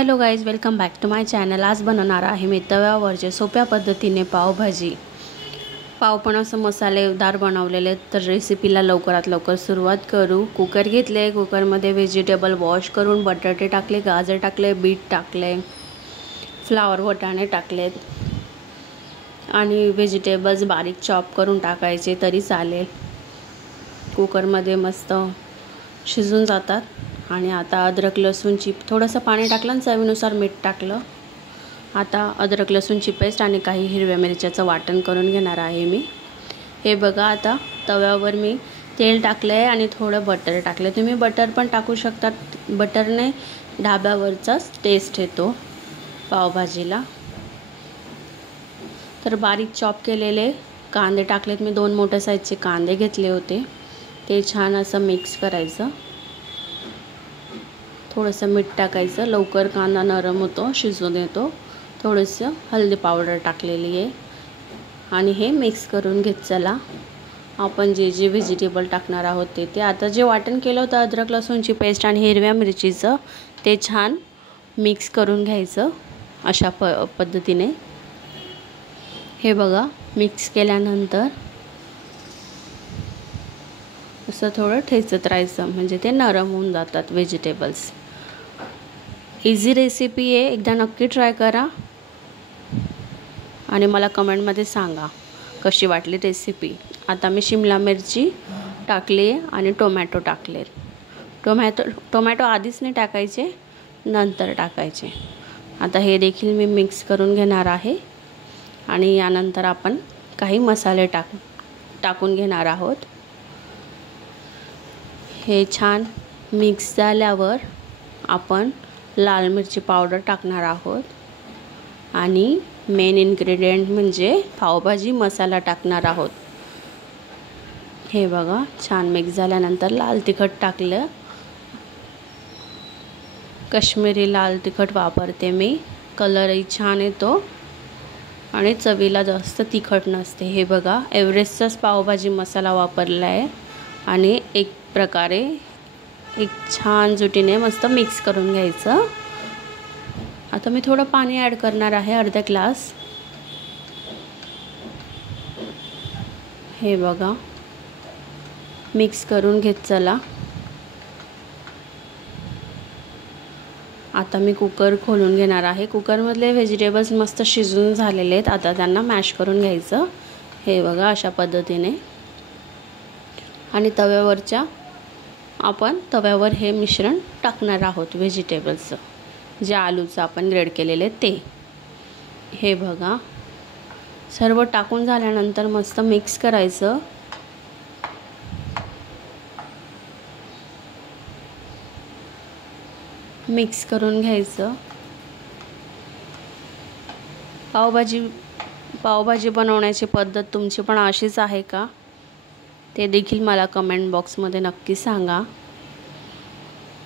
Hello guys, welcome back to my channel. आज बनवणार आहे मी तव्यावरचे सोप्या पद्धतीने पावभाजी। पाव पण असं मसालेदार बनवलेले, तर रेसिपीला लवकरात लवकर सुरुवात करू। कुकर घेतले, कुकरमध्ये व्हेजिटेबल वॉश करून बटाटे टाकले, गाजर टाकले, बीट टाकले, फ्लावर वाटाणे टाकलेत आणि व्हेजिटेबल्स बारीक चॉप करून टाकायचे तरी चालेल। कुकरमध्ये मस्त शिजून जातात। आणि आता अद्रक लसूणची थोडंसं पाणी टाकलं आणि चवीनुसार मीठ टाकलं। आता अद्रक लसूणची पेस्ट आणि काही हिरव्या मिरच्याचं वाटण करून घेणार आहे मी। हे बघा, आता तव्यावर मी तेल टाकलं आहे आणि थोडं बटर टाकलं। तुम्ही बटर पण टाकू शकता, बटरने ढाब्यावरचाच टेस्ट येतो पावभाजीला। तर बारीक चॉप केलेले कांदे टाकलेत मी। 2 मोठ्या साईजचे कांदे घेतले होते, ते छान असं मिक्स करायचं। थोडंसं मीठ टाकायचं, लवकर कांदा नरम होतो, शिजून येतो। थोडंसं हळदी पावडर टाकलेली आहे आणि हे मिक्स करून घेत चला। आपण जे व्हेजिटेबल टाकणार आहोत ते आता जे वाटण केलं होतं अद्रक लसूणची पेस्ट आणि हिरव्या मिरचीचं, ते छान मिक्स करून घ्यायचं अशा पद्धतीने। हे बघा, मिक्स केल्यानंतर असं थोडं ठेचत राहायचं, म्हणजे ते नरम होऊन जातात व्हेजिटेबल्स। इझी रेसिपी आहे, एकदा नक्की ट्राय करा आणि मला कमेंटमध्ये सांगा कशी वाटली रेसिपी। आता मी शिमला मिरची टाकली आणि टोमॅटो टाकले। टोमॅटो आधीच नाही टाकायचे, नंतर टाकायचे। आता हे देखील मी मिक्स करून घेणार आहे आणि यानंतर आपण काही मसाले टाकून घेणार आहोत। हे छान मिक्स झाल्यावर आपण लाल मिरची पावडर टाकणार आहोत आणि मेन इन्ग्रेडियंट म्हणजे पावभाजी मसाला टाकणार आहोत। हे बघा, छान मिक्स झाल्यानंतर लाल तिखट टाकलं। काश्मीरी लाल तिखट वापरते मी, कलरही छान येतो आणि चवीला जास्त तिखट नसते। हे बघा, एव्हरेस्टचाच पावभाजी मसाला वापरला आहे आणि एक प्रकारे एक छान जुटीने मस्त मिक्स करून घ्यायचं। आता मी थोडं पाणी ॲड करणार आहे, अर्धा ग्लास। हे बघा, मिक्स करून घेत चला। आता मी कुकर खोलून घेणार आहे। कुकरमधले व्हेजिटेबल्स मस्त शिजून झालेले आहेत, आता त्यांना मॅश करून घ्यायचं। हे बघा, अशा पद्धतीने। आणि आपण तव्यावर हे मिश्रण टाकणार आहोत व्हेजिटेबल्सचं, जे आलूचं आपण ग्रेड केलेले ते। हे बघा, सर्व टाकून झाल्यानंतर मस्त मिक्स करायचं। मिक्स करून घ्यायचं। पावभाजी बनवण्याची पद्धत तुमची पण अशीच आहे का, ते देखील मला कमेंट बॉक्समध्ये नक्की सांगा।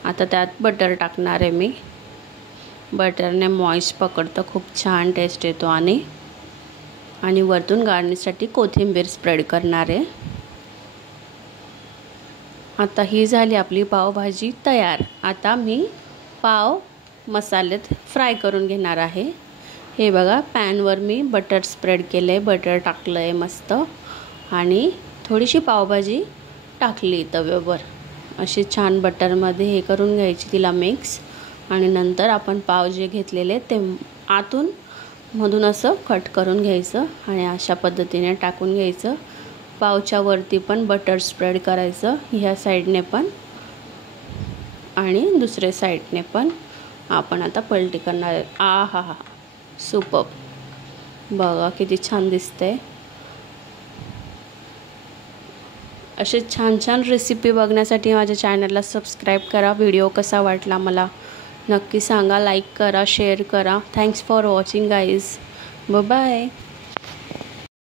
आता त्यात बटर टाकणार आहे मी। बटरने मॉइस्ट पकडतं, खूप छान टेस्ट येतो। आणि वरतून गार्निशसाठी कोथिंबीर स्प्रेड करणार आहे। आता ही झाली आपली पावभाजी तयार। आता मी पाव मसाल्यात फ्राय करून घेणार आहे। हे बघा, पॅनवर मी बटर स्प्रेड केलं आहे, बटर टाकलं आहे मस्त आणि थोडीशी पावभाजी टाकली तव्यावर। अशी छान बटरमध्ये हे करून घ्यायची तिला मिक्स। आणि नंतर आपण पाव जे घेतलेले ते मधून असं कट करून घ्यायचं आणि अशा पद्धतीने टाकून घ्यायचं। पावच्या वरती पण बटर स्प्रेड करायचं, ह्या साईडने पण आणि दुसऱ्या साईडने पण। आपण आता पलटी करणार आहे। आहा, सुपर्ब! बघा किती छान दिसतंय। असे छान छान रेसिपी बघण्यासाठी माझ्या चॅनलला सबस्क्राईब करा। व्हिडिओ कसा वाटला मला नक्की सांगा, लाईक करा, शेअर करा। Thanks for watching guys, bye bye.